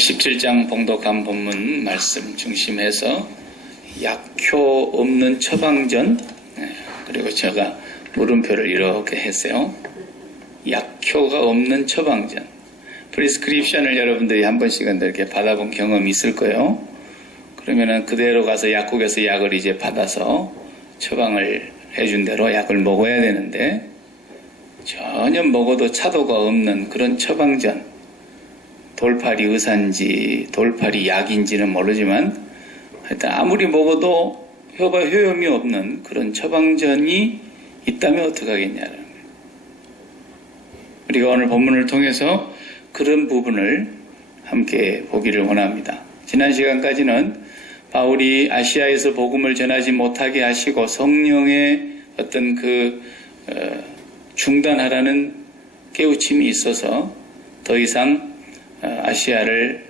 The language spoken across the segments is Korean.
17장 봉독한 본문 말씀 중심해서 약효 없는 처방전, 그리고 제가 물음표를 이렇게 했어요. 약효가 없는 처방전. 프리스크립션을 여러분들이 한 번씩은 이렇게 받아본 경험이 있을 거예요. 그러면은 그대로 가서 약국에서 약을 이제 받아서 처방을 해준 대로 약을 먹어야 되는데, 전혀 먹어도 차도가 없는 그런 처방전, 돌팔이 의사인지 돌팔이 약인지는 모르지만 하여튼 아무리 먹어도 효험이 없는 그런 처방전이 있다면 어떡하겠냐는 거예요. 우리가 오늘 본문을 통해서 그런 부분을 함께 보기를 원합니다. 지난 시간까지는 바울이 아시아에서 복음을 전하지 못하게 하시고 성령의 어떤 중단하라는 깨우침이 있어서 더 이상 아시아를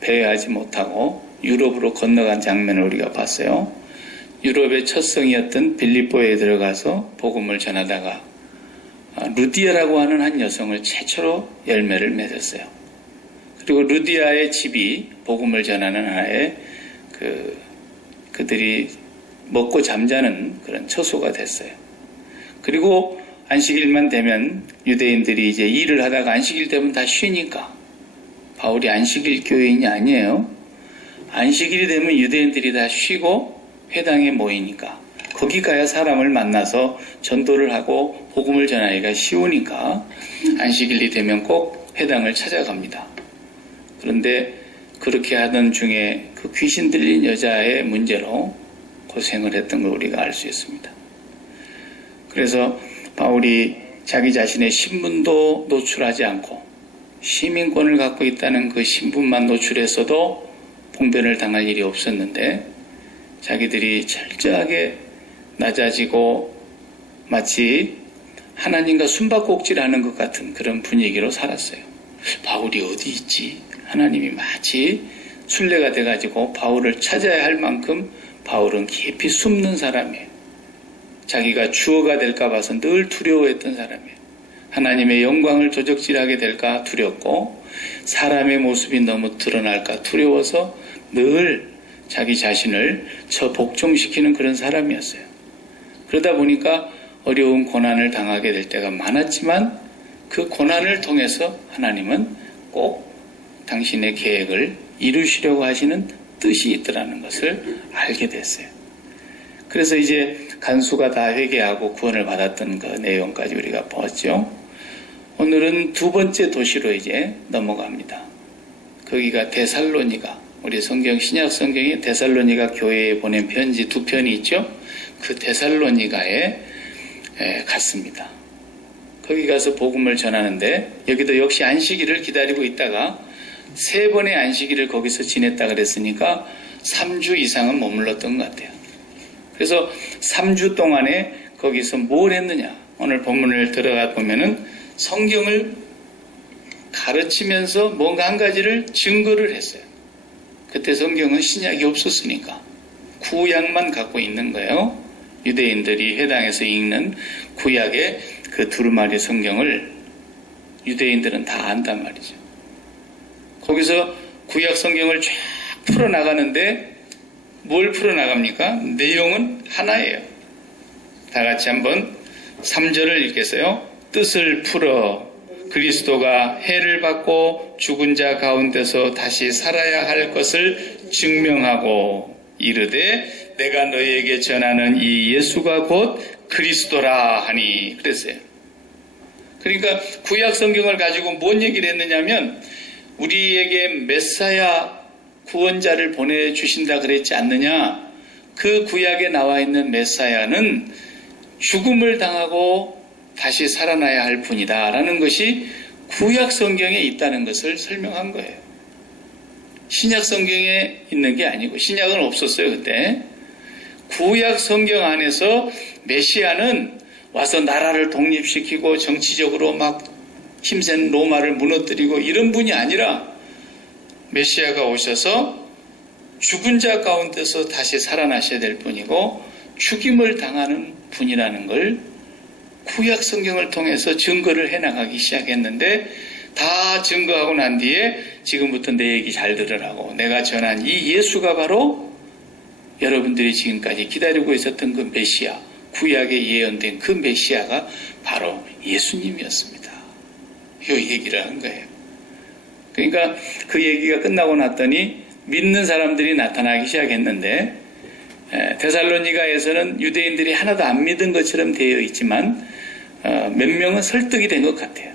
배회하지 못하고 유럽으로 건너간 장면을 우리가 봤어요. 유럽의 첫 성이었던 빌립보에 들어가서 복음을 전하다가 루디아라고 하는 한 여성을 최초로 열매를 맺었어요. 그리고 루디아의 집이 복음을 전하는 하나의 그들이 먹고 잠자는 그런 처소가 됐어요. 그리고 안식일만 되면 유대인들이 이제 일을 하다가 안식일 되면 다 쉬니까, 바울이 안식일 교인이 아니에요. 안식일이 되면 유대인들이 다 쉬고 회당에 모이니까 거기 가야 사람을 만나서 전도를 하고 복음을 전하기가 쉬우니까 안식일이 되면 꼭 회당을 찾아갑니다. 그런데 그렇게 하던 중에 그 귀신 들린 여자의 문제로 고생을 했던 걸 우리가 알 수 있습니다. 그래서 바울이 자기 자신의 신분도 노출하지 않고 시민권을 갖고 있다는 그 신분만 노출했어도 봉변을 당할 일이 없었는데, 자기들이 철저하게 낮아지고 마치 하나님과 숨바꼭질하는 것 같은 그런 분위기로 살았어요. 바울이 어디 있지? 하나님이 마치 순례가 돼가지고 바울을 찾아야 할 만큼 바울은 깊이 숨는 사람이에요. 자기가 주어가 될까 봐서 늘 두려워했던 사람이에요. 하나님의 영광을 도적질하게 될까 두렵고, 사람의 모습이 너무 드러날까 두려워서 늘 자기 자신을 복종시키는 그런 사람이었어요. 그러다 보니까 어려운 고난을 당하게 될 때가 많았지만, 그 고난을 통해서 하나님은 꼭 당신의 계획을 이루시려고 하시는 뜻이 있더라는 것을 알게 됐어요. 그래서 이제 간수가 다 회개하고 구원을 받았던 그 내용까지 우리가 보았죠. 오늘은 두 번째 도시로 이제 넘어갑니다. 거기가 데살로니가, 우리 신약 성경에 데살로니가 교회에 보낸 편지 두 편이 있죠. 그 데살로니가에 갔습니다. 거기 가서 복음을 전하는데, 여기도 역시 안식일을 기다리고 있다가 3번의 안식일을 거기서 지냈다 그랬으니까 3주 이상은 머물렀던 것 같아요. 그래서 3주 동안에 거기서 뭘 했느냐, 오늘 본문을 들어가 보면은 성경을 가르치면서 뭔가 한 가지를 증거를 했어요. 그때 성경은 신약이 없었으니까 구약만 갖고 있는 거예요. 유대인들이 회당에서 읽는 구약의 그 두루마리 성경을 유대인들은 다 안단 말이죠. 거기서 구약 성경을 쫙 풀어나가는데 뭘 풀어나갑니까? 내용은 하나예요. 다 같이 한번 3절을 읽겠어요. 뜻을 풀어 그리스도가 해를 받고 죽은 자 가운데서 다시 살아야 할 것을 증명하고 이르되 내가 너희에게 전하는 이 예수가 곧 그리스도라 하니 그랬어요. 그러니까 구약 성경을 가지고 뭔 얘기를 했느냐면, 우리에게 메사야 구원자를 보내주신다 그랬지 않느냐. 그 구약에 나와 있는 메사야는 죽음을 당하고 다시 살아나야 할 분이다 라는 것이 구약 성경에 있다는 것을 설명한 거예요. 신약 성경에 있는 게 아니고, 신약은 없었어요 그때. 구약 성경 안에서 메시아는 와서 나라를 독립시키고 정치적으로 막 힘센 로마를 무너뜨리고 이런 분이 아니라, 메시아가 오셔서 죽은 자 가운데서 다시 살아나셔야 될 분이고 죽임을 당하는 분이라는 걸 구약 성경을 통해서 증거를 해나가기 시작했는데, 다 증거하고 난 뒤에 지금부터 내 얘기 잘 들으라고. 내가 전한 이 예수가 바로 여러분들이 지금까지 기다리고 있었던 그 메시아, 구약에 예언된 그 메시아가 바로 예수님이었습니다. 이 얘기를 한 거예요. 그러니까 그 얘기가 끝나고 났더니 믿는 사람들이 나타나기 시작했는데, 데살로니가에서는 유대인들이 하나도 안 믿은 것처럼 되어 있지만 몇 명은 설득이 된 것 같아요.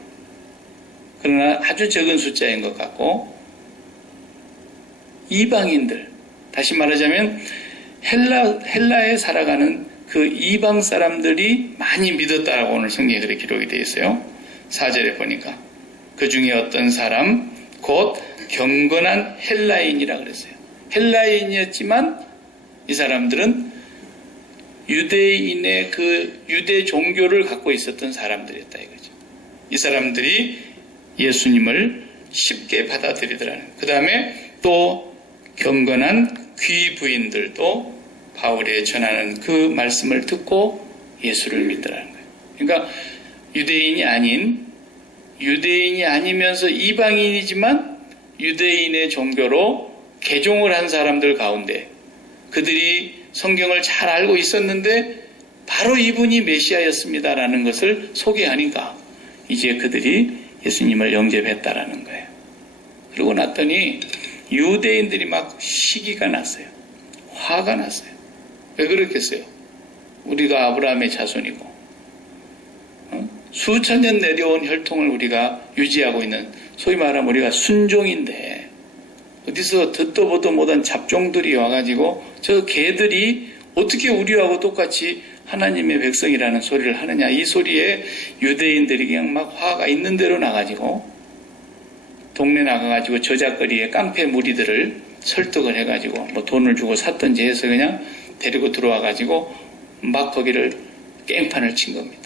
그러나 아주 적은 숫자인 것 같고, 이방인들, 다시 말하자면 헬라에 살아가는 그 이방 사람들이 많이 믿었다라고 오늘 성경에 그렇게 기록이 되어 있어요. 4절에 보니까 그 중에 어떤 사람 곧 경건한 헬라인이라 그랬어요. 헬라인이었지만 이 사람들은 유대인의 그 유대 종교를 갖고 있었던 사람들이었다 이거죠. 이 사람들이 예수님을 쉽게 받아들이더라는. 그 다음에 또 경건한 귀부인들도 바울이 전하는 그 말씀을 듣고 예수를 믿더라는 거예요. 그러니까 유대인이 아니면서 이방인이지만 유대인의 종교로 개종을 한 사람들 가운데 그들이 성경을 잘 알고 있었는데 바로 이분이 메시아였습니다라는 것을 소개하니까 이제 그들이 예수님을 영접했다라는 거예요. 그러고 났더니 유대인들이 막 시기가 났어요. 화가 났어요. 왜 그렇겠어요? 우리가 아브라함의 자손이고 수천 년 내려온 혈통을 우리가 유지하고 있는, 소위 말하면 우리가 순종인데 어디서 듣도 보도 못한 잡종들이 와가지고 저 개들이 어떻게 우리하고 똑같이 하나님의 백성이라는 소리를 하느냐. 이 소리에 유대인들이 그냥 막 화가 있는 대로 나가지고 동네 나가가지고 저작거리에 깡패 무리들을 설득을 해가지고 뭐 돈을 주고 샀든지 해서 그냥 데리고 들어와가지고 막 거기를 깽판을 친 겁니다.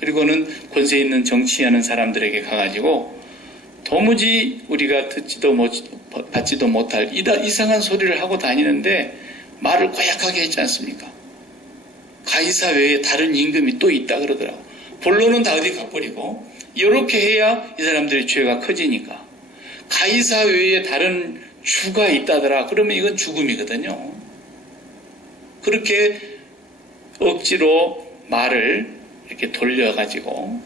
그리고는 권세 있는 정치하는 사람들에게 가가지고 도무지 우리가 받지도 못할 이상한 소리를 하고 다니는데 말을 고약하게 했지 않습니까? 가이사 외에 다른 임금이 또 있다 그러더라고. 본론은 다 어디 가버리고 이렇게 해야 이 사람들의 죄가 커지니까. 가이사 외에 다른 주가 있다더라. 그러면 이건 죽음이거든요. 그렇게 억지로 말을 이렇게 돌려가지고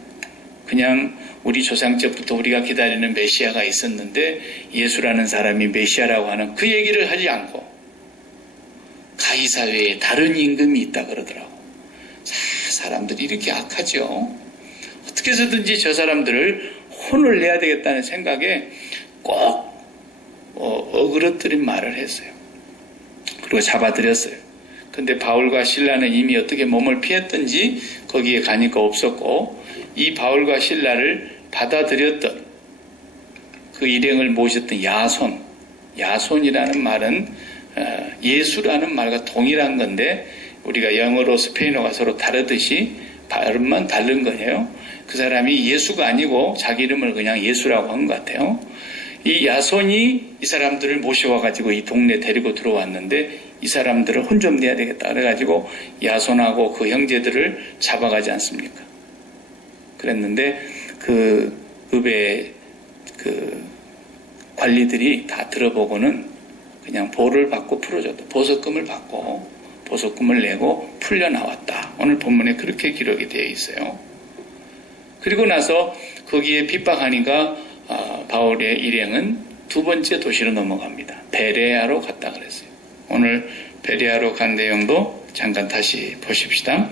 그냥 우리 조상 때부터 우리가 기다리는 메시아가 있었는데 예수라는 사람이 메시아라고 하는 그 얘기를 하지 않고 가이사 외에 다른 임금이 있다 그러더라고. 사람들이 이렇게 악하죠. 어떻게 해서든지 저 사람들을 혼을 내야 되겠다는 생각에 꼭 어그러뜨린 말을 했어요. 그리고 잡아들였어요. 근데 바울과 실라는 이미 어떻게 몸을 피했든지 거기에 가니까 없었고, 이 바울과 실라를 받아들였던 그 일행을 모셨던 야손이라는 말은 예수라는 말과 동일한 건데 우리가 영어로 스페인어가 서로 다르듯이 발음만 다른 거예요. 그 사람이 예수가 아니고 자기 이름을 그냥 예수라고 한 것 같아요. 이 야손이 이 사람들을 모셔와가지고 이 동네 데리고 들어왔는데 이 사람들을 혼 좀 내야 되겠다 그래가지고 야손하고 그 형제들을 잡아가지 않습니까? 그랬는데 그 읍의 그 관리들이 다 들어보고는 그냥 보를 받고 풀어줬다. 보석금을 받고 보석금을 내고 풀려 나왔다. 오늘 본문에 그렇게 기록이 되어 있어요. 그리고 나서 거기에 핍박하니까 바울의 일행은 두 번째 도시로 넘어갑니다. 베레아로 갔다 그랬어요. 오늘 베레아로 간 내용도 잠깐 다시 보십시다.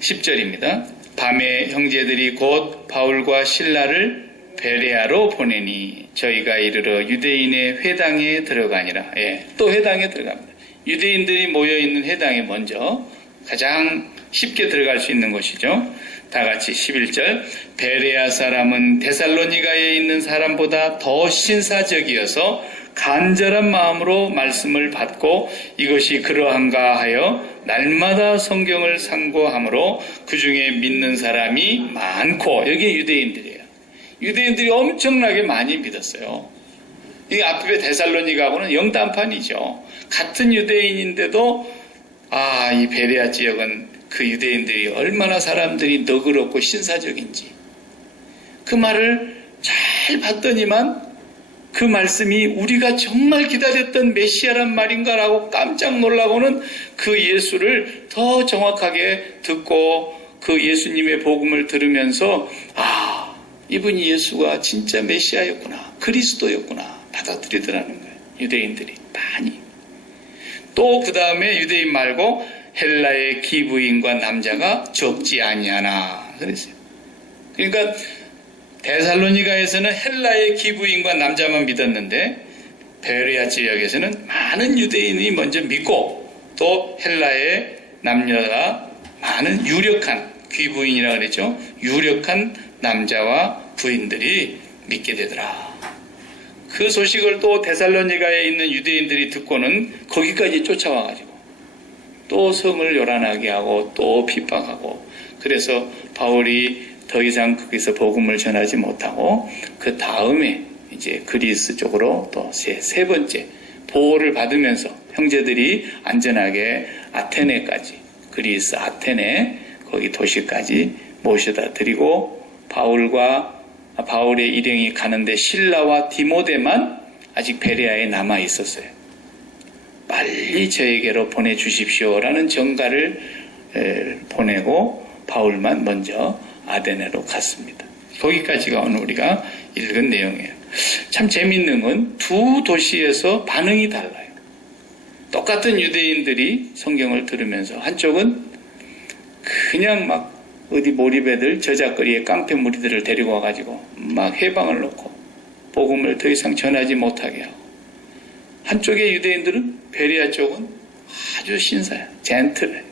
10절입니다. 밤에 형제들이 곧 바울과 실라를 베레아로 보내니 저희가 이르러 유대인의 회당에 들어가니라. 또 회당에 들어갑니다. 유대인들이 모여있는 회당에 먼저 가장 쉽게 들어갈 수 있는 곳이죠. 다 같이 11절. 베레아 사람은 데살로니가에 있는 사람보다 더 신사적이어서 간절한 마음으로 말씀을 받고 이것이 그러한가 하여 날마다 성경을 상고하므로 그 중에 믿는 사람이 많고, 여기 유대인들이에요. 유대인들이 엄청나게 많이 믿었어요. 이 앞에 데살로니가하고는 영단판이죠. 같은 유대인인데도 이 베레아 지역은 그 유대인들이 얼마나 사람들이 너그럽고 신사적인지 그 말을 잘 봤더니만 그 말씀이 우리가 정말 기다렸던 메시아란 말인가라고 깜짝 놀라고는 그 예수를 더 정확하게 듣고 그 예수님의 복음을 들으면서 이분이 예수가 진짜 메시아였구나, 그리스도였구나 받아들이더라는 거예요. 유대인들이 많이. 또 그 다음에 유대인 말고 헬라의 기브인과 남자가 적지 아니하나 그랬어요. 그러니까 데살로니가에서는 헬라의 기브인과 남자만 믿었는데 베레아 지역에서는 많은 유대인이 먼저 믿고 또 헬라의 남녀가 많은 유력한 귀부인이라고 그랬죠. 유력한 남자와 부인들이 믿게 되더라. 그 소식을 또 데살로니가에 있는 유대인들이 듣고는 거기까지 쫓아와가지고 또 성을 요란하게 하고 또 핍박하고 그래서 바울이 더 이상 거기서 복음을 전하지 못하고 그 다음에 이제 그리스 쪽으로 또 세 번째 보호를 받으면서 형제들이 안전하게 아테네까지 그리스 아테네 거기 도시까지 모셔다 드리고 바울의 일행이 가는데 실라와 디모데만 아직 베레아에 남아 있었어요. 빨리 저에게로 보내주십시오라는 전가를 보내고 바울만 먼저 아테네로 갔습니다. 거기까지가 오늘 우리가 읽은 내용이에요. 참 재밌는 건 두 도시에서 반응이 달라요. 똑같은 유대인들이 성경을 들으면서 한쪽은 그냥 막 어디 몰입애들 저작거리에 깡패 무리들을 데리고 와가지고 막 해방을 놓고 복음을 더 이상 전하지 못하게 하고 한쪽의 유대인들은 베레아 쪽은 아주 신사야, 젠틀해,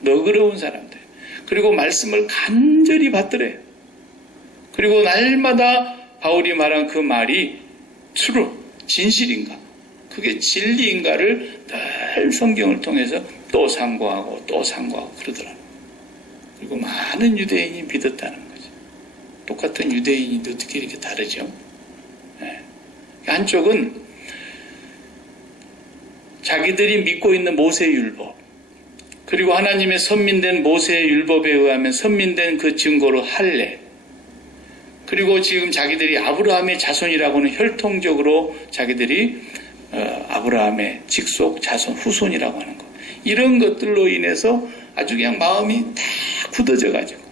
너그러운 사람들. 그리고 말씀을 간절히 받더래요. 그리고 날마다 바울이 말한 그 말이 true, 진실인가, 그게 진리인가를 늘 성경을 통해서 또 상고하고 또 상고하고 그러더라고요. 그리고 많은 유대인이 믿었다는 거죠. 똑같은 유대인이 어떻게 이렇게 다르죠? 네. 한쪽은 자기들이 믿고 있는 모세율법, 그리고 하나님의 선민된 모세의 율법에 의하면 선민된 그 증거로 할례, 그리고 지금 자기들이 아브라함의 자손이라고는 혈통적으로 자기들이 아브라함의 직속 자손 후손이라고 하는 것, 이런 것들로 인해서 아주 그냥 마음이 다 굳어져 가지고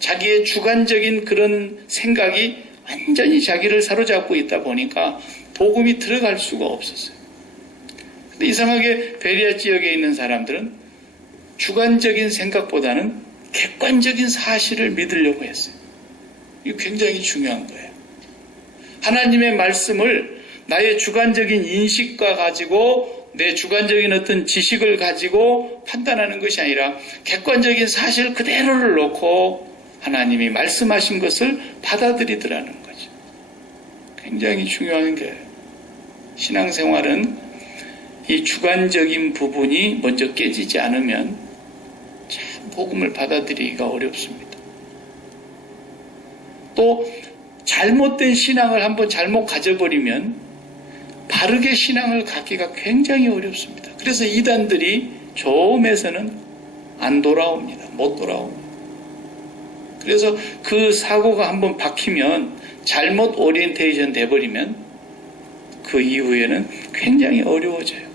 자기의 주관적인 그런 생각이 완전히 자기를 사로잡고 있다 보니까 복음이 들어갈 수가 없었어요. 근데 이상하게 베레아 지역에 있는 사람들은 주관적인 생각보다는 객관적인 사실을 믿으려고 했어요. 이거 굉장히 중요한 거예요. 하나님의 말씀을 나의 주관적인 인식과 가지고 내 주관적인 어떤 지식을 가지고 판단하는 것이 아니라 객관적인 사실 그대로를 놓고 하나님이 말씀하신 것을 받아들이더라는 거죠. 굉장히 중요한 거예요. 신앙생활은 이 주관적인 부분이 먼저 깨지지 않으면 참 복음을 받아들이기가 어렵습니다. 또 잘못된 신앙을 한번 잘못 가져버리면 바르게 신앙을 갖기가 굉장히 어렵습니다. 그래서 이단들이 조음에서는 안 돌아옵니다. 못 돌아옵니다. 그래서 그 사고가 한번 박히면 잘못 오리엔테이션 돼버리면 그 이후에는 굉장히 어려워져요.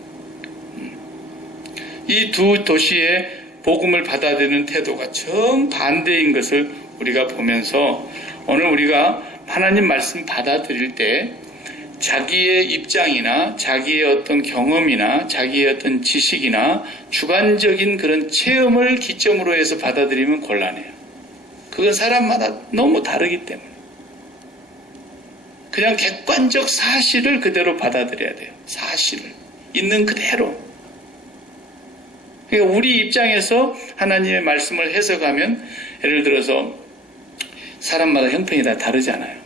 이 두 도시의 복음을 받아들이는 태도가 정반대인 것을 우리가 보면서 오늘 우리가 하나님 말씀 받아들일 때 자기의 입장이나 자기의 어떤 경험이나 자기의 어떤 지식이나 주관적인 그런 체험을 기점으로 해서 받아들이면 곤란해요. 그건 사람마다 너무 다르기 때문에 그냥 객관적 사실을 그대로 받아들여야 돼요. 사실을 있는 그대로. 그러니까 우리 입장에서 하나님의 말씀을 해석하면 예를 들어서 사람마다 형편이 다 다르잖아요.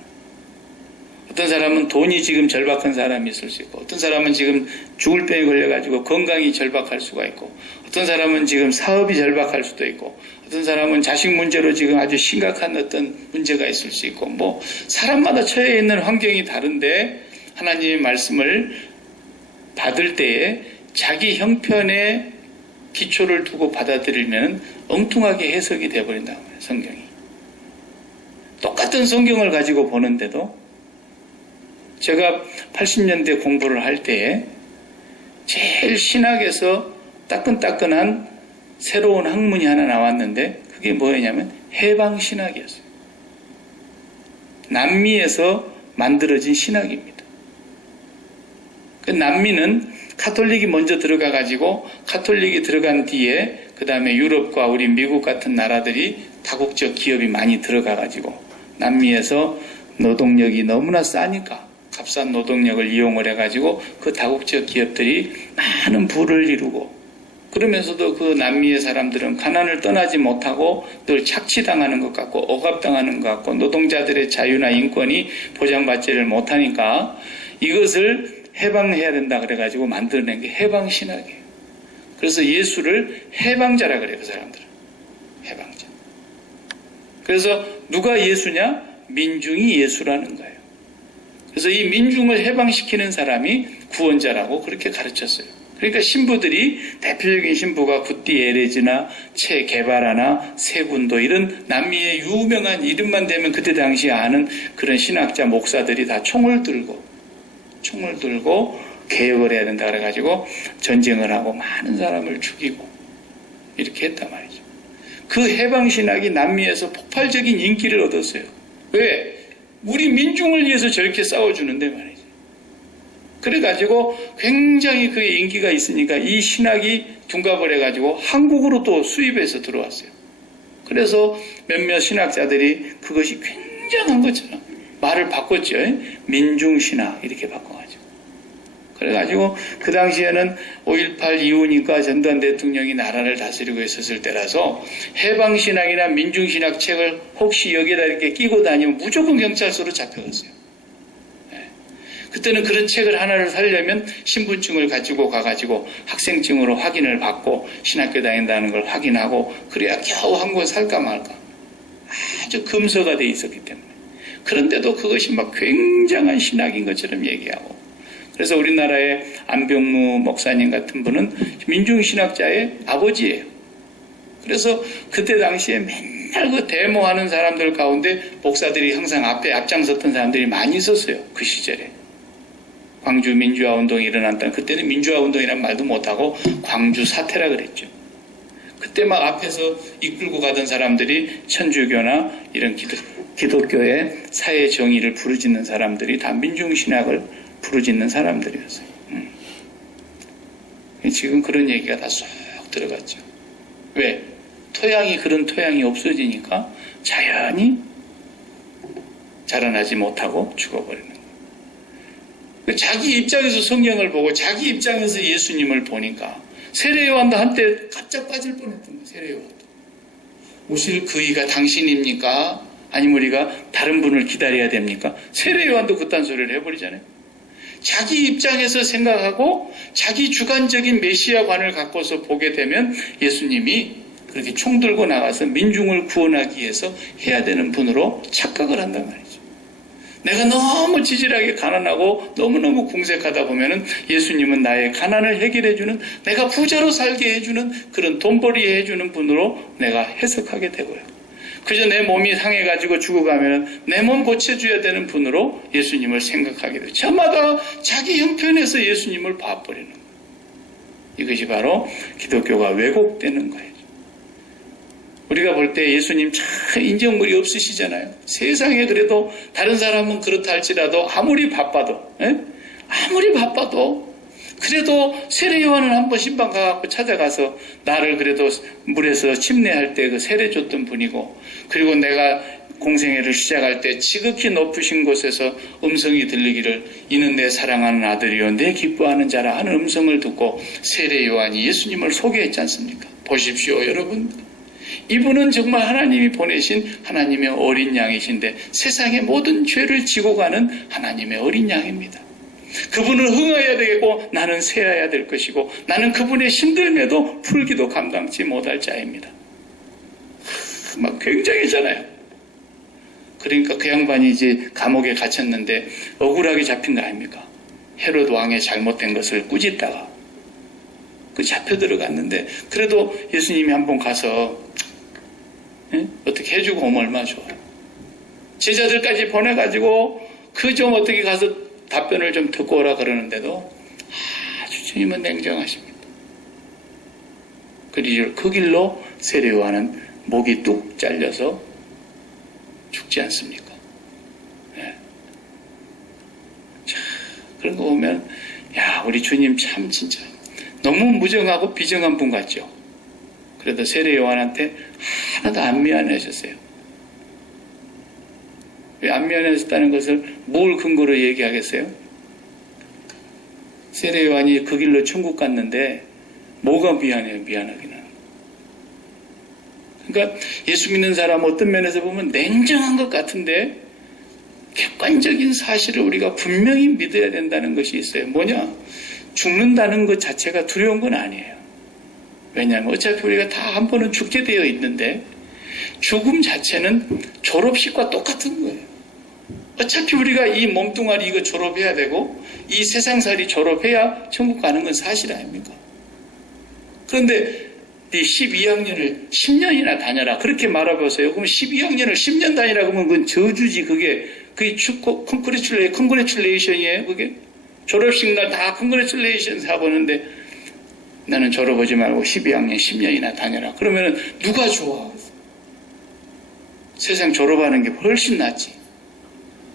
어떤 사람은 돈이 지금 절박한 사람이 있을 수 있고, 어떤 사람은 지금 죽을 병에 걸려가지고 건강이 절박할 수가 있고, 어떤 사람은 지금 사업이 절박할 수도 있고, 어떤 사람은 자식 문제로 지금 아주 심각한 어떤 문제가 있을 수 있고, 뭐 사람마다 처해 있는 환경이 다른데 하나님의 말씀을 받을 때에 자기 형편에 기초를 두고 받아들이면 엉뚱하게 해석이 되어버린다고 해요. 성경이. 똑같은 성경을 가지고 보는데도 제가 80년대 공부를 할 때에 제일 신학에서 따끈따끈한 새로운 학문이 하나 나왔는데 그게 뭐였냐면 해방신학이었어요. 남미에서 만들어진 신학입니다. 그 남미는 카톨릭이 먼저 들어가가지고 카톨릭이 들어간 뒤에 그 다음에 유럽과 우리 미국 같은 나라들이 다국적 기업이 많이 들어가가지고 남미에서 노동력이 너무나 싸니까 값싼 노동력을 이용을 해가지고 그 다국적 기업들이 많은 부를 이루고 그러면서도 그 남미의 사람들은 가난을 떠나지 못하고 늘 착취당하는 것 같고 억압당하는 것 같고 노동자들의 자유나 인권이 보장받지를 못하니까 이것을 해방해야 된다 그래가지고 만들어낸 게 해방신학이에요. 그래서 예수를 해방자라 그래요. 그 사람들은. 해방자. 그래서 누가 예수냐? 민중이 예수라는 거예요. 그래서 이 민중을 해방시키는 사람이 구원자라고 그렇게 가르쳤어요. 그러니까 신부들이 대표적인 신부가 구띠 에레즈나 체 게바라나 세군도 이런 남미의 유명한 이름만 되면 그때 당시에 아는 그런 신학자 목사들이 다 총을 들고 개혁을 해야 된다 그래가지고 전쟁을 하고 많은 사람을 죽이고 이렇게 했단 말이죠. 그 해방신학이 남미에서 폭발적인 인기를 얻었어요. 왜? 우리 민중을 위해서 저렇게 싸워주는데 말이죠. 그래가지고 굉장히 그게 인기가 있으니까 이 신학이 둔갑을 해가지고 한국으로 또 수입해서 들어왔어요. 그래서 몇몇 신학자들이 그것이 굉장한 것처럼 말을 바꿨죠. 민중신학 이렇게 바꿔가지고. 그래가지고 그 당시에는 5.18 이후니까 전두환 대통령이 나라를 다스리고 있었을 때라서 해방신학이나 민중신학 책을 혹시 여기다 이렇게 끼고 다니면 무조건 경찰서로 잡혀갔어요. 그때는 그런 책을 하나를 사려면 신분증을 가지고 가가지고 학생증으로 확인을 받고 신학교 다닌다는 걸 확인하고 그래야 겨우 한 권 살까 말까. 아주 금서가 돼 있었기 때문에. 그런데도 그것이 막 굉장한 신학인 것처럼 얘기하고. 그래서 우리나라의 안병무 목사님 같은 분은 민중신학자의 아버지예요. 그래서 그때 당시에 맨날 그 데모하는 사람들 가운데 목사들이 항상 앞에 앞장섰던 사람들이 많이 있었어요. 그 시절에. 광주 민주화운동이 일어났다. 그때는 민주화운동이란 말도 못하고 광주 사태라 그랬죠. 그때 막 앞에서 이끌고 가던 사람들이 천주교나 이런 기독교의 사회 정의를 부르짖는 사람들이 다 민중신학을 부르짖는 사람들이었어요. 지금 그런 얘기가 다 쏙 들어갔죠. 왜? 그런 토양이 없어지니까 자연히 자라나지 못하고 죽어버리는 거예요. 자기 입장에서 성경을 보고 자기 입장에서 예수님을 보니까 세례요한도 한때 깜짝 빠질 뻔했던 거예요. 세례요한도. 오실 그이가 당신입니까? 아니면 우리가 다른 분을 기다려야 됩니까? 세례요한도 그딴 소리를 해버리잖아요. 자기 입장에서 생각하고 자기 주관적인 메시아관을 갖고서 보게 되면 예수님이 그렇게 총 들고 나가서 민중을 구원하기 위해서 해야 되는 분으로 착각을 한단 말이죠. 내가 너무 지질하게 가난하고 너무너무 궁색하다 보면은 예수님은 나의 가난을 해결해주는, 내가 부자로 살게 해주는 그런 돈벌이 해주는 분으로 내가 해석하게 되고요. 그저 내 몸이 상해가지고 죽어가면은 내 몸 고쳐줘야 되는 분으로 예수님을 생각하게 돼요. 저마다 자기 형편에서 예수님을 봐버리는 거예요. 이것이 바로 기독교가 왜곡되는 거예요. 우리가 볼 때 예수님 참 인정물이 없으시잖아요. 세상에 그래도 다른 사람은 그렇다 할지라도 아무리 바빠도 그래도 세례 요한을 한번 신방 가갖고 찾아가서 나를 그래도 물에서 침례할 때 그 세례 줬던 분이고, 그리고 내가 공생애를 시작할 때 지극히 높으신 곳에서 음성이 들리기를 이는 내 사랑하는 아들이요 내 기뻐하는 자라 하는 음성을 듣고 세례 요한이 예수님을 소개했지 않습니까? 보십시오 여러분, 이분은 정말 하나님이 보내신 하나님의 어린 양이신데 세상의 모든 죄를 지고 가는 하나님의 어린 양입니다. 그분을 흥해야 되겠고 나는 세어야 될 것이고 나는 그분의 힘듦에도 풀기도 감당치 못할 자입니다. 막 굉장했잖아요. 그러니까 그 양반이 이제 감옥에 갇혔는데 억울하게 잡힌 거 아닙니까? 헤롯 왕의 잘못된 것을 꾸짖다가 그 잡혀 들어갔는데 그래도 예수님이 한번 가서 어떻게 해주고 오면 얼마나 좋아요. 제자들까지 보내가지고 그 좀 어떻게 가서 답변을 좀 듣고 오라 그러는데도 아주 주님은 냉정하십니다. 그리고 그 길로 세례 요한은 목이 뚝 잘려서 죽지 않습니까? 네. 자, 그런 거 보면 야, 우리 주님 참 진짜 너무 무정하고 비정한 분 같죠? 그래도 세례 요한한테 하나도 안 미안해하셨어요. 왜 안 미안해졌다는 것을 뭘 근거로 얘기하겠어요? 세례 요한이 그 길로 천국 갔는데 뭐가 미안해요? 미안하기는. 그러니까 예수 믿는 사람 어떤 면에서 보면 냉정한 것 같은데 객관적인 사실을 우리가 분명히 믿어야 된다는 것이 있어요. 뭐냐? 죽는다는 것 자체가 두려운 건 아니에요. 왜냐하면 어차피 우리가 다 한 번은 죽게 되어 있는데 죽음 자체는 졸업식과 똑같은 거예요. 어차피 우리가 이 몸뚱아리 이거 졸업해야 되고 이 세상살이 졸업해야 천국 가는 건 사실 아닙니까? 그런데 네 12학년을 10년이나 다녀라 그렇게 말해보세요. 그럼 12학년을 10년 다니라 그러면 그건 저주지. 그게 축구 컨그레츄레이션이에요. 그게 졸업식 날 다 컨그레츄레이션 사보는데 나는 졸업하지 말고 12학년 10년이나 다녀라. 그러면은 누가 좋아? 세상 졸업하는 게 훨씬 낫지.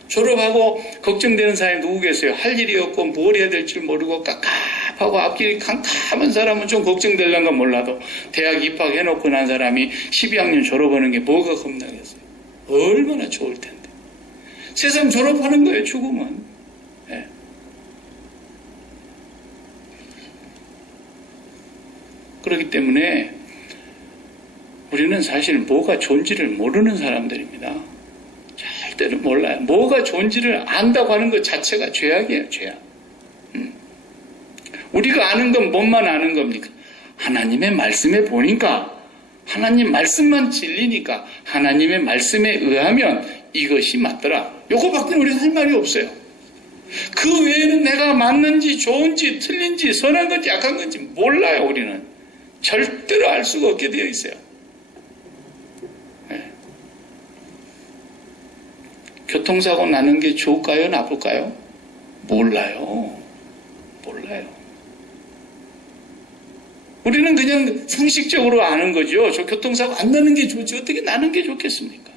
졸업하고 걱정되는 사람이 누구 계세요? 할 일이 없고 뭘 해야 될지 모르고 깝깝하고 앞길이 캄캄한 사람은 좀 걱정될란가 몰라도 대학 입학해놓고 난 사람이 12학년 졸업하는 게 뭐가 겁나겠어요? 얼마나 좋을 텐데. 세상 졸업하는 거예요, 죽으면. 네. 그렇기 때문에 우리는 사실 뭐가 좋은지를 모르는 사람들입니다. 절대로 몰라요. 뭐가 좋은지를 안다고 하는 것 자체가 죄악이에요, 죄악. 우리가 아는 건 뭐만 아는 겁니까? 하나님의 말씀에 보니까, 하나님 말씀만 진리니까, 하나님의 말씀에 의하면 이것이 맞더라. 요거밖에 우리가 할 말이 없어요. 그 외에는 내가 맞는지 좋은지 틀린지 선한 건지 악한 건지 몰라요, 우리는. 절대로 알 수가 없게 되어 있어요. 네. 교통사고 나는 게 좋을까요? 나쁠까요? 몰라요. 우리는 그냥 상식적으로 아는 거죠. 저 교통사고 안 나는 게 좋지 어떻게 나는 게 좋겠습니까?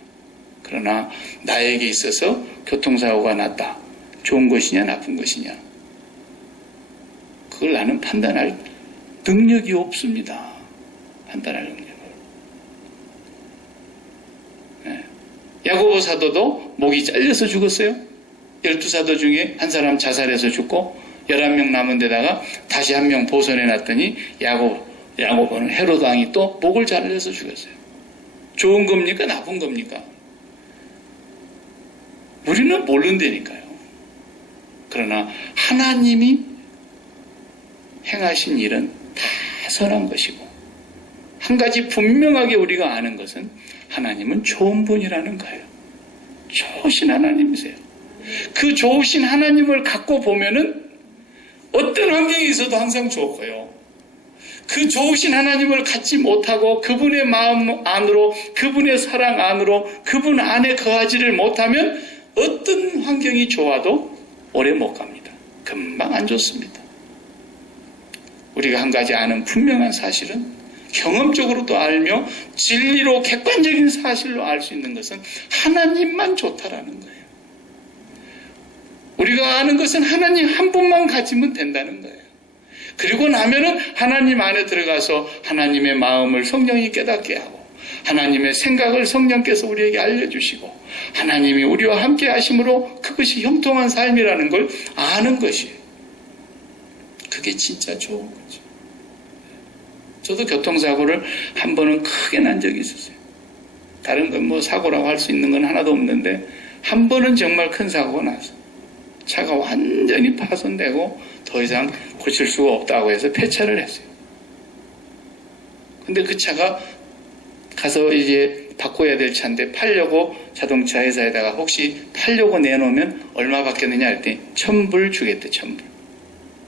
그러나 나에게 있어서 교통사고가 났다. 좋은 것이냐 나쁜 것이냐. 그걸 나는 판단할 능력이 없습니다. 판단할 능력을. 네. 야고보 사도도 목이 잘려서 죽었어요. 12사도 중에 한 사람 자살해서 죽고 11명 남은 데다가 다시 한 명 보선해 놨더니 야고보는 헤로드 왕이 또 목을 잘려서 죽였어요. 좋은 겁니까? 나쁜 겁니까? 우리는 모른다니까요. 그러나 하나님이 행하신 일은 다 선한 것이고 한 가지 분명하게 우리가 아는 것은 하나님은 좋은 분이라는 거예요. 좋으신 하나님이세요. 그 좋으신 하나님을 갖고 보면은 어떤 환경에 있어도 항상 좋고요. 그 좋으신 하나님을 갖지 못하고 그분의 마음 안으로 그분의 사랑 안으로 그분 안에 거하지를 못하면 어떤 환경이 좋아도 오래 못 갑니다. 금방 안 좋습니다. 우리가 한 가지 아는 분명한 사실은 경험적으로도 알며 진리로 객관적인 사실로 알 수 있는 것은 하나님만 좋다라는 거예요. 우리가 아는 것은 하나님 한 분만 가지면 된다는 거예요. 그리고 나면은 하나님 안에 들어가서 하나님의 마음을 성령이 깨닫게 하고 하나님의 생각을 성령께서 우리에게 알려주시고 하나님이 우리와 함께 하심으로 그것이 형통한 삶이라는 걸 아는 것이에요. 그게 진짜 좋은 거죠. 저도 교통사고를 한 번은 크게 난 적이 있었어요. 다른 건 뭐 사고라고 할 수 있는 건 하나도 없는데 한 번은 정말 큰 사고가 났어요. 차가 완전히 파손되고 더 이상 고칠 수가 없다고 해서 폐차를 했어요. 근데 그 차가 가서 이제 바꿔야 될 차인데 팔려고 자동차 회사에다가 혹시 팔려고 내놓으면 얼마 받겠느냐 할 때 1,000불 주겠대. 1,000불.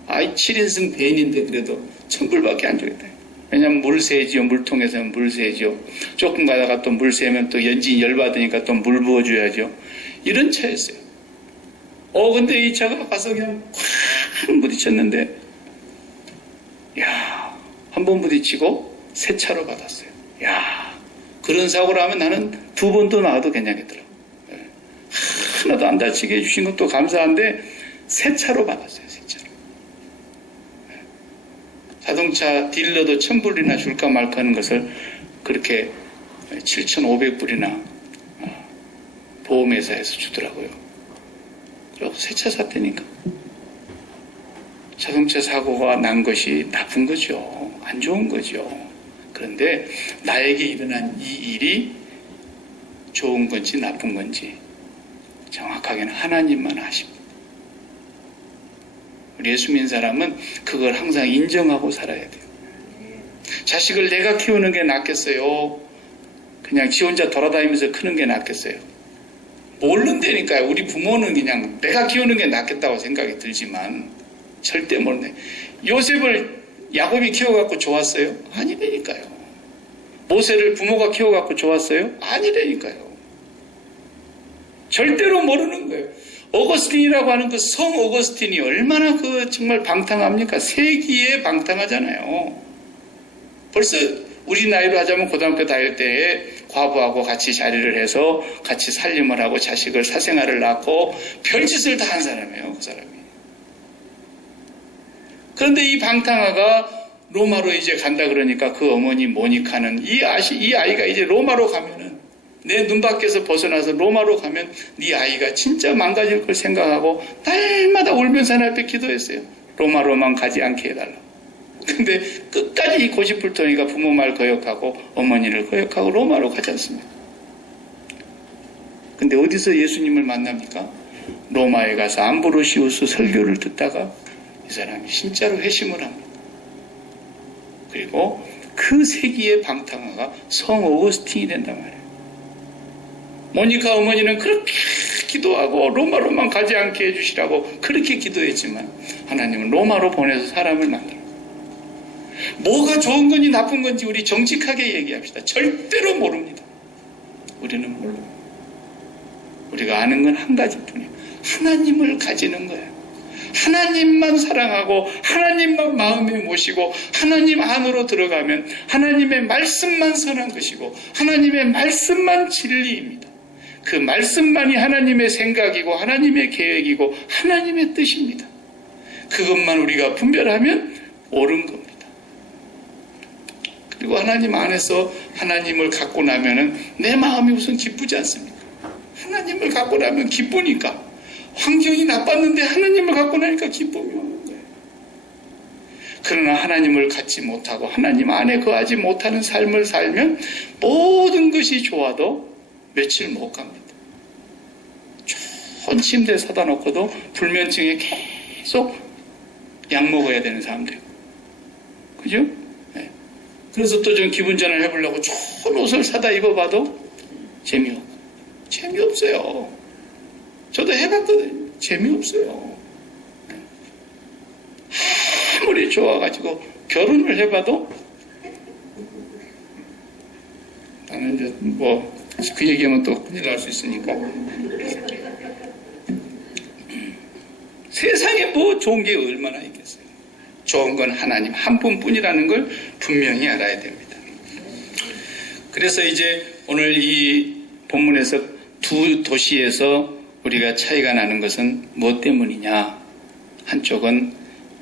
아이 7인승 벤인데 그래도 천불밖에 안 주겠다. 왜냐하면 물 새지요. 물통에서는 물 새죠. 조금 가다가 또 물 새면 또 연진 열받으니까 또 물 부어줘야죠. 이런 차였어요. 근데 이 차가 가서 그냥 콱 부딪혔는데, 야, 한 번 부딪히고 새 차로 받았어요. 야, 그런 사고를 하면 나는 두 번도 나와도 괜찮겠더라고요. 하나도 안 다치게 해주신 것도 감사한데, 새 차로 받았어요, 새 차로. 자동차 딜러도 1,000불이나 줄까 말까 하는 것을 그렇게 7,500불이나 보험회사에서 주더라고요. 그리고 새 차 샀다니까. 자동차 사고가 난 것이 나쁜 거죠. 안 좋은 거죠. 그런데 나에게 일어난 이 일이 좋은 건지 나쁜 건지 정확하게는 하나님만 아십니다. 우리 예수 믿는 사람은 그걸 항상 인정하고 살아야 돼요. 자식을 내가 키우는 게 낫겠어요? 그냥 지 혼자 돌아다니면서 크는 게 낫겠어요? 모른다니까요. 우리 부모는 그냥 내가 키우는 게 낫겠다고 생각이 들지만 절대 모르네. 요셉을 야곱이 키워갖고 좋았어요? 아니라니까요. 모세를 부모가 키워갖고 좋았어요? 아니라니까요. 절대로 모르는 거예요. 어거스틴이라고 하는 그 성 어거스틴이 얼마나 정말 방탕합니까? 세기에 방탕하잖아요. 벌써 우리 나이로 하자면 고등학교 다닐 때에 과부하고 같이 자리를 해서 같이 살림을 하고 자식을 사생아를 낳고 별짓을 다 한 사람이에요, 그 사람이. 그런데 이 방탕아가 로마로 이제 간다 그러니까 그 어머니 모니카는 이 아이가 이제 로마로 가면은 내 눈밖에서 벗어나서 로마로 가면 네 아이가 진짜 망가질 걸 생각하고 날마다 울면서 하나님 앞에 기도했어요. 로마로만 가지 않게 해달라고. 근데 끝까지 고집불통이가 부모 말 거역하고 어머니를 거역하고 로마로 가지 않습니다. 근데 어디서 예수님을 만납니까? 로마에 가서 암브로시우스 설교를 듣다가 이 사람이 진짜로 회심을 합니다. 그리고 그 세기의 방탕아가 성 어거스틴이 된단 말이에요. 모니카 어머니는 그렇게 기도하고 로마로만 가지 않게 해주시라고 그렇게 기도했지만 하나님은 로마로 보내서 사람을 만들어요. 뭐가 좋은 건지 나쁜 건지 우리 정직하게 얘기합시다. 절대로 모릅니다. 우리는 몰라요. 우리가 아는 건 한 가지뿐이에요. 하나님을 가지는 거예요. 하나님만 사랑하고 하나님만 마음에 모시고 하나님 안으로 들어가면 하나님의 말씀만 선한 것이고 하나님의 말씀만 진리입니다. 그 말씀만이 하나님의 생각이고 하나님의 계획이고 하나님의 뜻입니다. 그것만 우리가 분별하면 옳은 겁니다. 그리고 하나님 안에서 하나님을 갖고 나면은 내 마음이 우선 기쁘지 않습니까? 하나님을 갖고 나면 기쁘니까. 환경이 나빴는데 하나님을 갖고 나니까 기쁨이 오는 거예요. 그러나 하나님을 갖지 못하고 하나님 안에 거하지 못하는 삶을 살면 모든 것이 좋아도 며칠 못 갑니다. 좋은 침대에 사다 놓고도 불면증에 계속 약 먹어야 되는 사람들. 그죠? 네. 그래서 또 좀 기분 전환을 해보려고 좋은 옷을 사다 입어봐도 재미없어요. 저도 해봤거든요. 재미없어요. 아무리 좋아가지고 결혼을 해봐도 나는 이제 그 얘기하면 또 큰일 날 수 있으니까 세상에 뭐 좋은 게 얼마나 있겠어요. 좋은 건 하나님 한 분뿐이라는 걸 분명히 알아야 됩니다. 그래서 이제 오늘 이 본문에서 두 도시에서 우리가 차이가 나는 것은 무엇 때문이냐? 한쪽은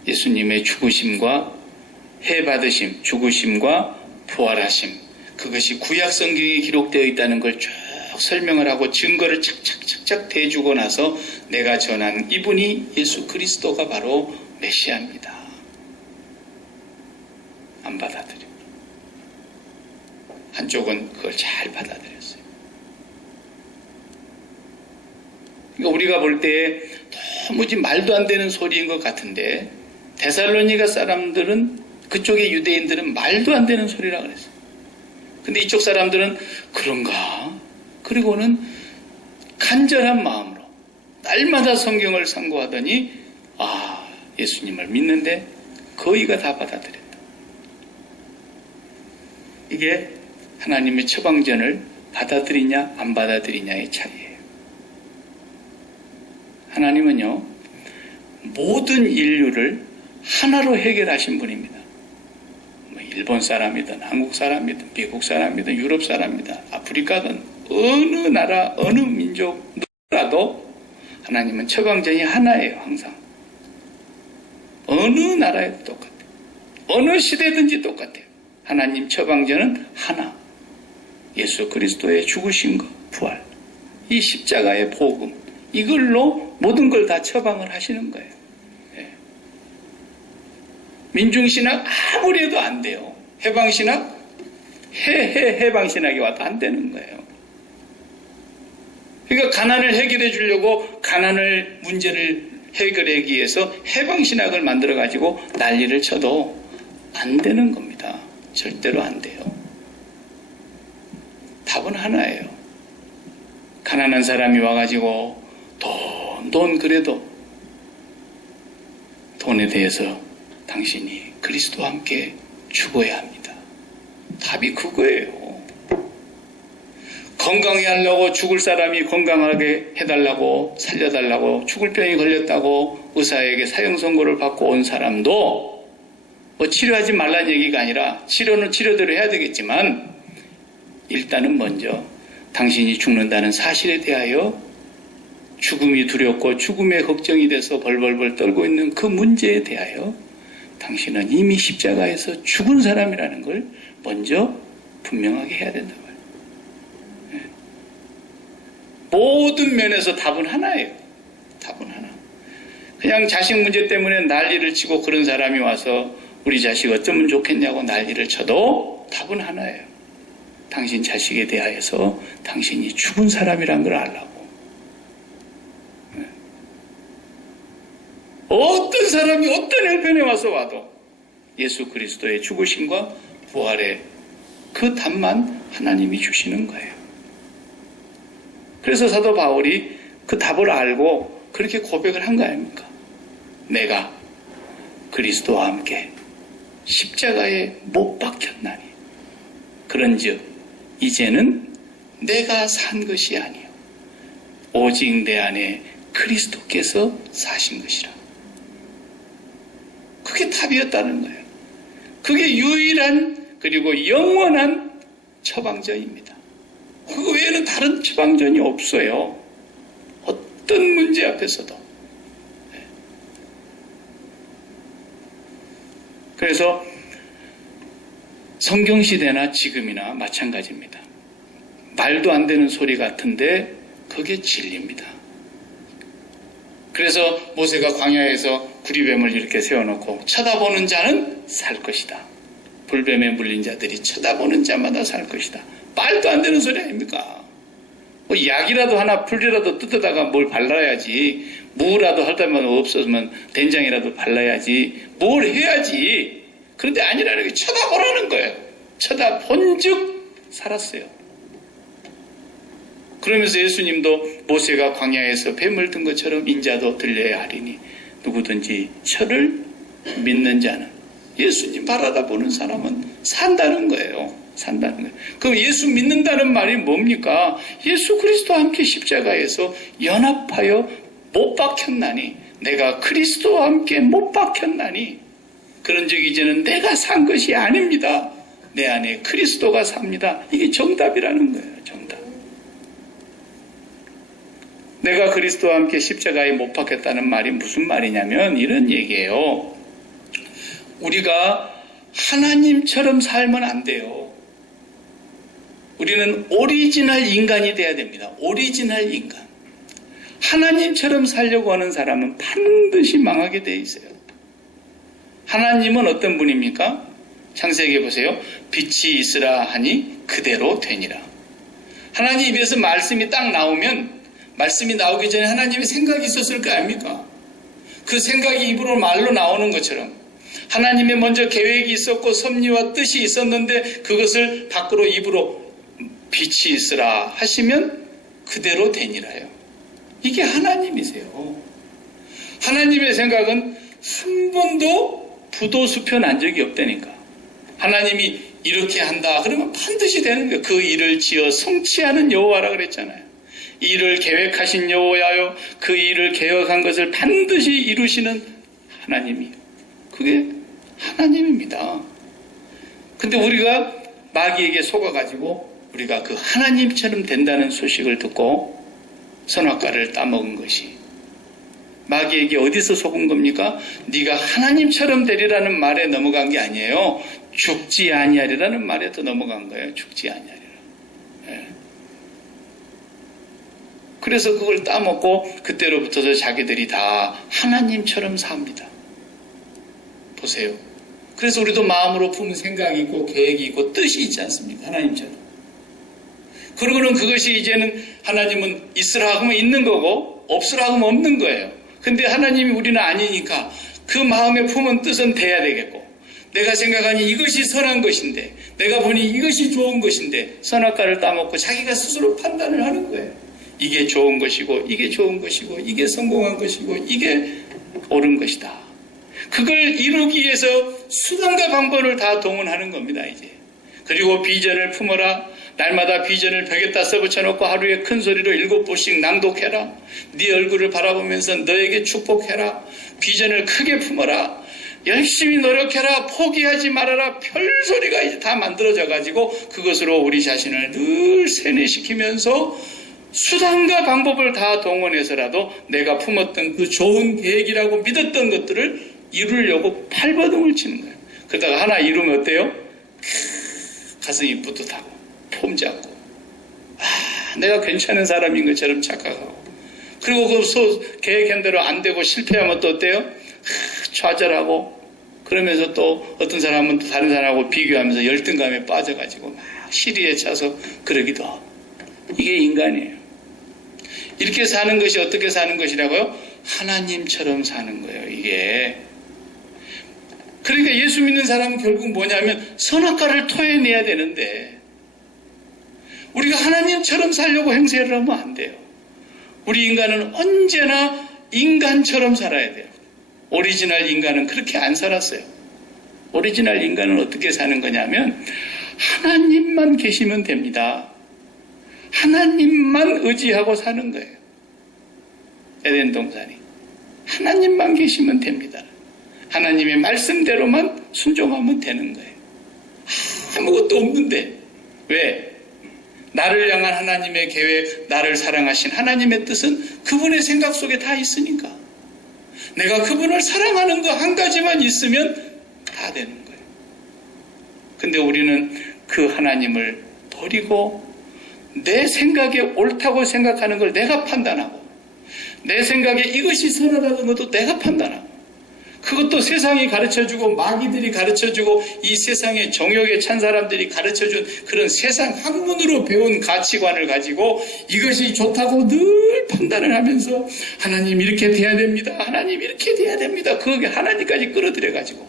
예수님의 죽으심과 해받으심, 죽으심과 부활하심, 그것이 구약 성경에 기록되어 있다는 걸 쭉 설명을 하고 증거를 착착착착 대주고 나서 내가 전한 이분이 예수 그리스도가 바로 메시아입니다. 안 받아들여. 한쪽은 그걸 잘 받아들였어요. 그러니까 우리가 볼 때 도무지 말도 안 되는 소리인 것 같은데 데살로니가 사람들은 그쪽의 유대인들은 말도 안 되는 소리라고 그랬어요. 근데 이쪽 사람들은 그런가? 그리고는 간절한 마음으로 날마다 성경을 상고하더니 예수님을 믿는데 거의가 다 받아들였다. 이게 하나님의 처방전을 받아들이냐 안 받아들이냐의 차이예요. 하나님은요, 모든 인류를 하나로 해결하신 분입니다. 일본 사람이든 한국 사람이든 미국 사람이든 유럽 사람이든 아프리카든 어느 나라 어느 민족 누구라도 하나님은 처방전이 하나예요. 항상 어느 나라에도 똑같아요. 어느 시대든지 똑같아요. 하나님 처방전은 하나, 예수 그리스도의 죽으심과 부활, 이 십자가의 복음, 이걸로 모든 걸 다 처방을 하시는 거예요. 민중신학 아무리 해도 안 돼요. 해방신학 해방신학이 와도 안 되는 거예요. 그러니까 가난을 해결해 주려고 가난을 문제를 해결하기 위해서 해방신학을 만들어 가지고 난리를 쳐도 안 되는 겁니다. 절대로 안 돼요. 답은 하나예요. 가난한 사람이 와가지고 돈 그래도 돈에 대해서 당신이 그리스도와 함께 죽어야 합니다. 답이 그거예요. 건강해 하려고 죽을 사람이 건강하게 해달라고 살려달라고 죽을 병이 걸렸다고 의사에게 사형 선고를 받고 온 사람도 뭐 치료하지 말라는 얘기가 아니라 치료는 치료대로 해야 되겠지만 일단은 먼저 당신이 죽는다는 사실에 대하여 죽음이 두렵고 죽음의 걱정이 돼서 벌벌벌 떨고 있는 그 문제에 대하여 당신은 이미 십자가에서 죽은 사람이라는 걸 먼저 분명하게 해야 된다 말이에요. 모든 면에서 답은 하나예요. 답은 하나. 그냥 자식 문제 때문에 난리를 치고 그런 사람이 와서 우리 자식 어쩌면 좋겠냐고 난리를 쳐도 답은 하나예요. 당신 자식에 대하여서 당신이 죽은 사람이란 걸 알라고. 어떤 사람이 어떤 형편에 와서 와도 예수 그리스도의 죽으심과 부활의 그 답만 하나님이 주시는 거예요. 그래서 사도 바울이 그 답을 알고 그렇게 고백을 한 거 아닙니까? 내가 그리스도와 함께 십자가에 못 박혔나니 그런즉 이제는 내가 산 것이 아니요 오직 내 안에 그리스도께서 사신 것이라. 그게 답이었다는 거예요. 그게 유일한 그리고 영원한 처방전입니다. 그거 외에는 다른 처방전이 없어요. 어떤 문제 앞에서도. 그래서 성경시대나 지금이나 마찬가지입니다. 말도 안 되는 소리 같은데 그게 진리입니다. 그래서 모세가 광야에서 구리뱀을 이렇게 세워놓고 쳐다보는 자는 살 것이다. 불뱀에 물린 자들이 쳐다보는 자마다 살 것이다. 말도 안 되는 소리 아닙니까? 뭐 약이라도 하나 풀이라도 뜯어다가 뭘 발라야지. 무라도 하다만 없었으면 된장이라도 발라야지. 뭘 해야지. 그런데 아니라는 게 쳐다보라는 거예요. 쳐다본 즉 살았어요. 그러면서 예수님도 모세가 광야에서 뱀을 든 것처럼 인자도 들려야 하리니 누구든지 저를 믿는 자는 예수님 바라다 보는 사람은 산다는 거예요. 산다는 거예요. 그럼 예수 믿는다는 말이 뭡니까? 예수 그리스도와 함께 십자가에서 연합하여 못 박혔나니 내가 그리스도와 함께 못 박혔나니 그런즉 이제는 내가 산 것이 아닙니다. 내 안에 그리스도가 삽니다. 이게 정답이라는 거예요. 정답. 내가 그리스도와 함께 십자가에 못 박혔다는 말이 무슨 말이냐면 이런 얘기예요. 우리가 하나님처럼 살면 안 돼요. 우리는 오리지널 인간이 돼야 됩니다. 오리지널 인간. 하나님처럼 살려고 하는 사람은 반드시 망하게 돼 있어요. 하나님은 어떤 분입니까? 창세기에 보세요. 빛이 있으라 하니 그대로 되니라. 하나님 입에서 말씀이 딱 나오면 말씀이 나오기 전에 하나님의 생각이 있었을 거 아닙니까? 그 생각이 입으로 말로 나오는 것처럼 하나님의 먼저 계획이 있었고 섭리와 뜻이 있었는데 그것을 밖으로 입으로 빛이 있으라 하시면 그대로 되니라요. 이게 하나님이세요. 하나님의 생각은 한 번도 부도수표 난 적이 없다니까. 하나님이 이렇게 한다 그러면 반드시 되는 거예요. 그 일을 지어 성취하는 여호와라 그랬잖아요. 일을 계획하신 여호와여, 그 일을 계획한 것을 반드시 이루시는 하나님이요. 그게 하나님입니다. 근데 우리가 마귀에게 속아가지고 우리가 그 하나님처럼 된다는 소식을 듣고 선악과를 따먹은 것이, 마귀에게 어디서 속은 겁니까? 네가 하나님처럼 되리라는 말에 넘어간 게 아니에요. 죽지 아니하리라는 말에도 넘어간 거예요. 죽지 아니하리라. 예. 그래서 그걸 따먹고 그때로부터도 자기들이 다 하나님처럼 삽니다. 보세요. 그래서 우리도 마음으로 품은 생각이 있고 계획이 있고 뜻이 있지 않습니까? 하나님처럼. 그러고는 그것이 이제는 하나님은 있으라 하면 있는 거고 없으라 하면 없는 거예요. 근데 하나님이 우리는 아니니까 그 마음에 품은 뜻은 돼야 되겠고, 내가 생각하니 이것이 선한 것인데, 내가 보니 이것이 좋은 것인데 선악과를 따먹고 자기가 스스로 판단을 하는 거예요. 이게 좋은 것이고 이게 좋은 것이고 이게 성공한 것이고 이게 옳은 것이다. 그걸 이루기 위해서 수단과 방법을 다 동원하는 겁니다. 이제. 그리고 비전을 품어라. 날마다 비전을 벽에다 써붙여놓고 하루에 큰 소리로 7번씩 낭독해라. 네 얼굴을 바라보면서 너에게 축복해라. 비전을 크게 품어라. 열심히 노력해라. 포기하지 말아라. 별소리가 이제 다 만들어져 가지고 그것으로 우리 자신을 늘 세뇌시키면서 수단과 방법을 다 동원해서라도 내가 품었던 그 좋은 계획이라고 믿었던 것들을 이루려고 발버둥을 치는 거예요. 그러다가 하나 이루면 어때요? 가슴이 뿌듯하고 폼 잡고 내가 괜찮은 사람인 것처럼 착각하고, 그리고 그 계획한 대로 안 되고 실패하면 또 어때요? 좌절하고, 그러면서 또 어떤 사람은 또 다른 사람하고 비교하면서 열등감에 빠져가지고 막 시리에 차서 그러기도 하고. 이게 인간이에요. 이렇게 사는 것이 어떻게 사는 것이라고요? 하나님처럼 사는 거예요. 이게. 그러니까 예수 믿는 사람은 결국 뭐냐면 선악과를 토해내야 되는데, 우리가 하나님처럼 살려고 행세를 하면 안 돼요. 우리 인간은 언제나 인간처럼 살아야 돼요. 오리지널 인간은 그렇게 안 살았어요. 오리지널 인간은 어떻게 사는 거냐면 하나님만 계시면 됩니다. 하나님만 의지하고 사는 거예요. 에덴 동산이. 하나님만 계시면 됩니다. 하나님의 말씀대로만 순종하면 되는 거예요. 아무것도 없는데. 왜? 나를 향한 하나님의 계획, 나를 사랑하신 하나님의 뜻은 그분의 생각 속에 다 있으니까. 내가 그분을 사랑하는 거 한 가지만 있으면 다 되는 거예요. 근데 우리는 그 하나님을 버리고 내 생각에 옳다고 생각하는 걸 내가 판단하고, 내 생각에 이것이 선하다는 것도 내가 판단하고, 그것도 세상이 가르쳐주고 마귀들이 가르쳐주고 이 세상의 정욕에 찬 사람들이 가르쳐준 그런 세상 학문으로 배운 가치관을 가지고 이것이 좋다고 늘 판단을 하면서 하나님 이렇게 돼야 됩니다. 하나님 이렇게 돼야 됩니다. 그게 하나님까지 끌어들여가지고,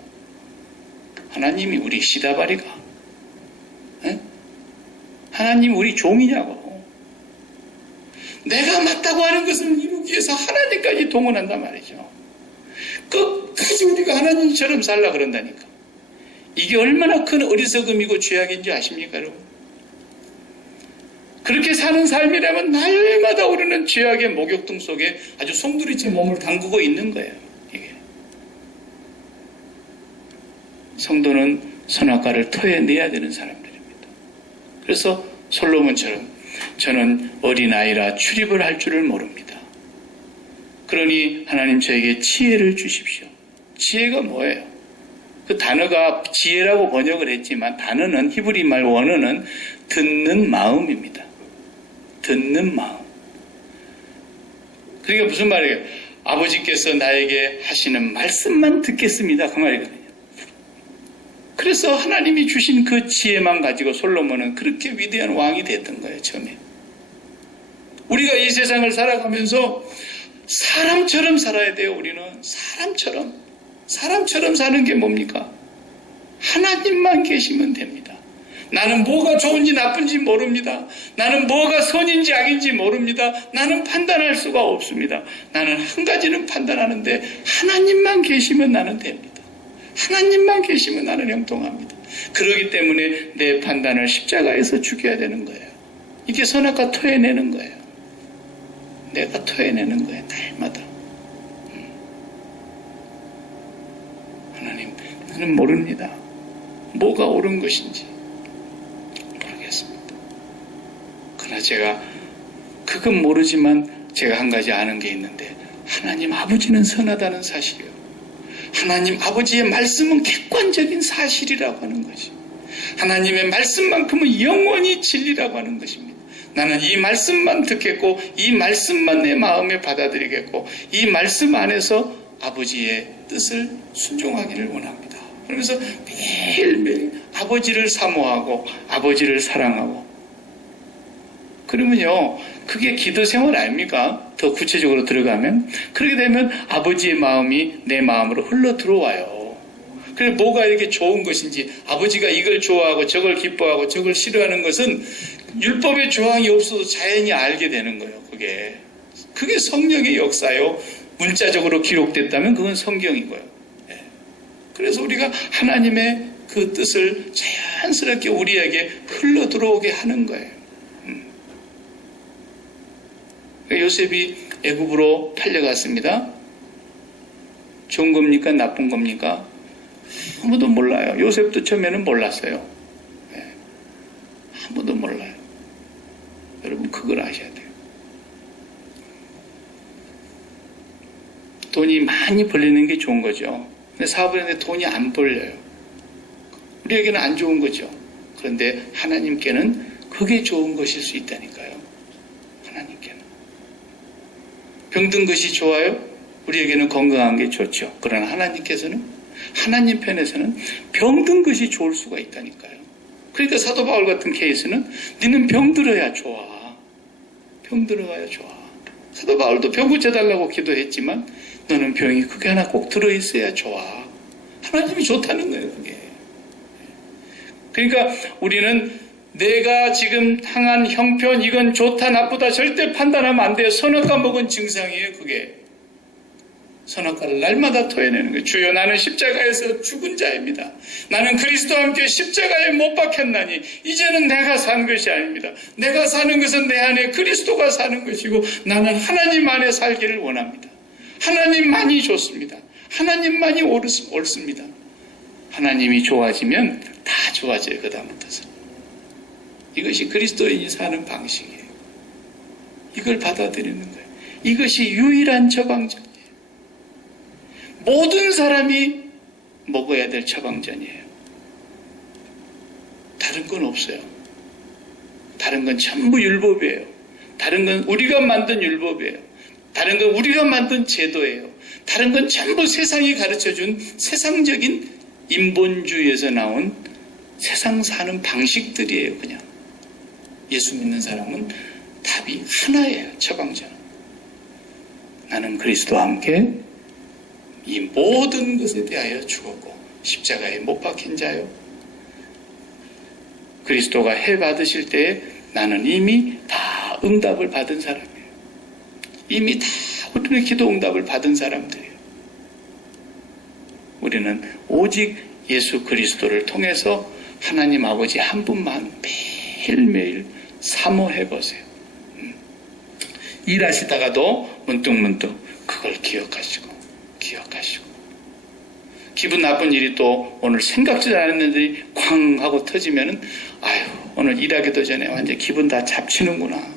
하나님이 우리 시다바리가, 하나님 우리 종이냐고. 내가 맞다고 하는 것을 이루기 위해서 하나님까지 동원한단 말이죠. 끝까지 우리가 하나님처럼 살라 그런다니까. 이게 얼마나 큰 어리석음이고 죄악인지 아십니까, 여러분? 그렇게 사는 삶이라면 날마다 우리는 죄악의 목욕등 속에 아주 송두리째 몸을 담그고 있는 거예요. 이게. 성도는 선악과를 토해내야 되는 사람들입니다. 그래서 솔로몬처럼 저는 어린아이라 출입을 할 줄을 모릅니다. 그러니 하나님 저에게 지혜를 주십시오. 지혜가 뭐예요? 그 단어가 지혜라고 번역을 했지만 단어는 히브리 말 원어는 듣는 마음입니다. 듣는 마음. 그러니까 무슨 말이에요? 아버지께서 나에게 하시는 말씀만 듣겠습니다. 그 말이거든요. 그래서 하나님이 주신 그 지혜만 가지고 솔로몬은 그렇게 위대한 왕이 됐던 거예요. 처음에. 우리가 이 세상을 살아가면서 사람처럼 살아야 돼요. 우리는 사람처럼 사는 게 뭡니까? 하나님만 계시면 됩니다. 나는 뭐가 좋은지 나쁜지 모릅니다. 나는 뭐가 선인지 악인지 모릅니다. 나는 판단할 수가 없습니다. 나는 한 가지는 판단하는데 하나님만 계시면 나는 됩니다. 하나님만 계시면 나는 형통합니다. 그렇기 때문에 내 판단을 십자가에서 죽여야 되는 거예요. 이게 선악과 토해내는 거예요. 내가 토해내는 거예요. 날마다. 하나님, 나는 모릅니다. 뭐가 옳은 것인지 모르겠습니다. 그러나 제가 그건 모르지만 제가 한 가지 아는 게 있는데 하나님 아버지는 선하다는 사실이요. 하나님 아버지의 말씀은 객관적인 사실이라고 하는 것이. 하나님의 말씀만큼은 영원히 진리라고 하는 것입니다. 나는 이 말씀만 듣겠고 이 말씀만 내 마음에 받아들이겠고 이 말씀 안에서 아버지의 뜻을 순종하기를 원합니다. 그러면서 매일매일 아버지를 사모하고 아버지를 사랑하고 그러면요 그게 기도 생활 아닙니까? 더 구체적으로 들어가면 그렇게 되면 아버지의 마음이 내 마음으로 흘러 들어와요. 그래 뭐가 이렇게 좋은 것인지 아버지가 이걸 좋아하고 저걸 기뻐하고 저걸 싫어하는 것은 율법의 조항이 없어도 자연히 알게 되는 거예요. 그게 성령의 역사요. 문자적으로 기록됐다면 그건 성경이고요. 그래서 우리가 하나님의 그 뜻을 자연스럽게 우리에게 흘러 들어오게 하는 거예요. 요셉이 애굽으로 팔려갔습니다. 좋은 겁니까? 나쁜 겁니까? 아무도 몰라요. 요셉도 처음에는 몰랐어요. 아무도 몰라요. 여러분 그걸 아셔야 돼요. 돈이 많이 벌리는 게 좋은 거죠. 근데 사업을 하는데 돈이 안 벌려요. 우리에게는 안 좋은 거죠. 그런데 하나님께는 그게 좋은 것일 수 있다니까요. 하나님께는. 병든 것이 좋아요? 우리에게는 건강한 게 좋죠. 그러나 하나님께서는 하나님 편에서는 병든 것이 좋을 수가 있다니까요. 그러니까 사도 바울 같은 케이스는 너는 병들어야 좋아. 병들어야 좋아. 사도 바울도 병 고쳐달라고 기도했지만 너는 병이 그게 하나 꼭 들어있어야 좋아. 하나님이 좋다는 거예요. 그게. 그러니까 우리는 내가 지금 당한 형편 이건 좋다 나쁘다 절대 판단하면 안 돼요. 선악과 먹은 증상이에요. 그게. 선악과를 날마다 토해내는 거예요. 주여 나는 십자가에서 죽은 자입니다. 나는 그리스도와 함께 십자가에 못 박혔나니 이제는 내가 사는 것이 아닙니다. 내가 사는 것은 내 안에 그리스도가 사는 것이고 나는 하나님 안에 살기를 원합니다. 하나님만이 좋습니다. 하나님만이 옳습니다. 하나님이 좋아지면 다 좋아져요. 그 다음부터서. 이것이 그리스도인이 사는 방식이에요. 이걸 받아들이는 거예요. 이것이 유일한 처방전이에요. 모든 사람이 먹어야 될 처방전이에요. 다른 건 없어요. 다른 건 전부 율법이에요. 다른 건 우리가 만든 율법이에요. 다른 건 우리가 만든 제도예요. 다른 건 전부 세상이 가르쳐준 세상적인 인본주의에서 나온 세상 사는 방식들이에요. 그냥 예수 믿는 사람은 답이 하나예요. 처방전. 나는 그리스도와 함께 이 모든 것에 대하여 죽었고 십자가에 못 박힌 자요. 그리스도가 해 받으실 때에 나는 이미 다 응답을 받은 사람이에요. 이미 다 우리는 기도 응답을 받은 사람들이에요. 우리는 오직 예수 그리스도를 통해서 하나님 아버지 한 분만 매일매일 사모해 보세요. 일하시다가도 문득문득 그걸 기억하시고 기분 나쁜 일이 또 오늘 생각지도 않았는데 쾅 하고 터지면은 아유 오늘 일하기도 전에 완전 기분 다 잡치는구나.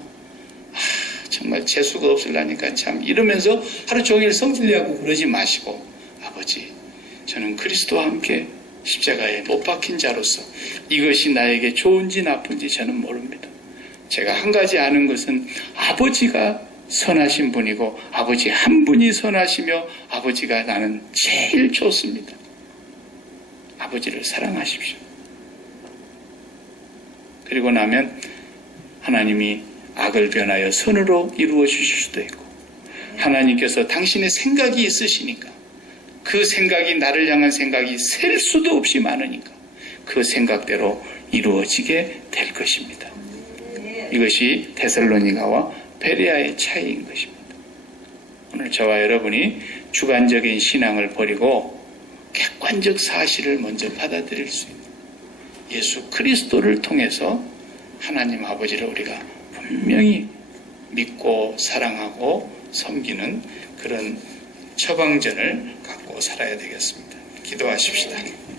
정말 재수가 없으려니까 참 이러면서 하루 종일 성질내고 그러지 마시고 아버지 저는 그리스도와 함께 십자가에 못 박힌 자로서 이것이 나에게 좋은지 나쁜지 저는 모릅니다. 제가 한 가지 아는 것은 아버지가 선하신 분이고 아버지 한 분이 선하시며 아버지가 나는 제일 좋습니다. 아버지를 사랑하십시오. 그리고 나면 하나님이 악을 변하여 선으로 이루어 주실 수도 있고 하나님께서 당신의 생각이 있으시니까 그 생각이 나를 향한 생각이 셀 수도 없이 많으니까 그 생각대로 이루어지게 될 것입니다. 이것이 데살로니가와 베레아의 차이인 것입니다. 오늘 저와 여러분이 주관적인 신앙을 버리고 객관적 사실을 먼저 받아들일 수 있는 예수 그리스도를 통해서 하나님 아버지를 우리가 분명히 믿고 사랑하고 섬기는 그런 처방전을 갖고 살아야 되겠습니다. 기도하십시다.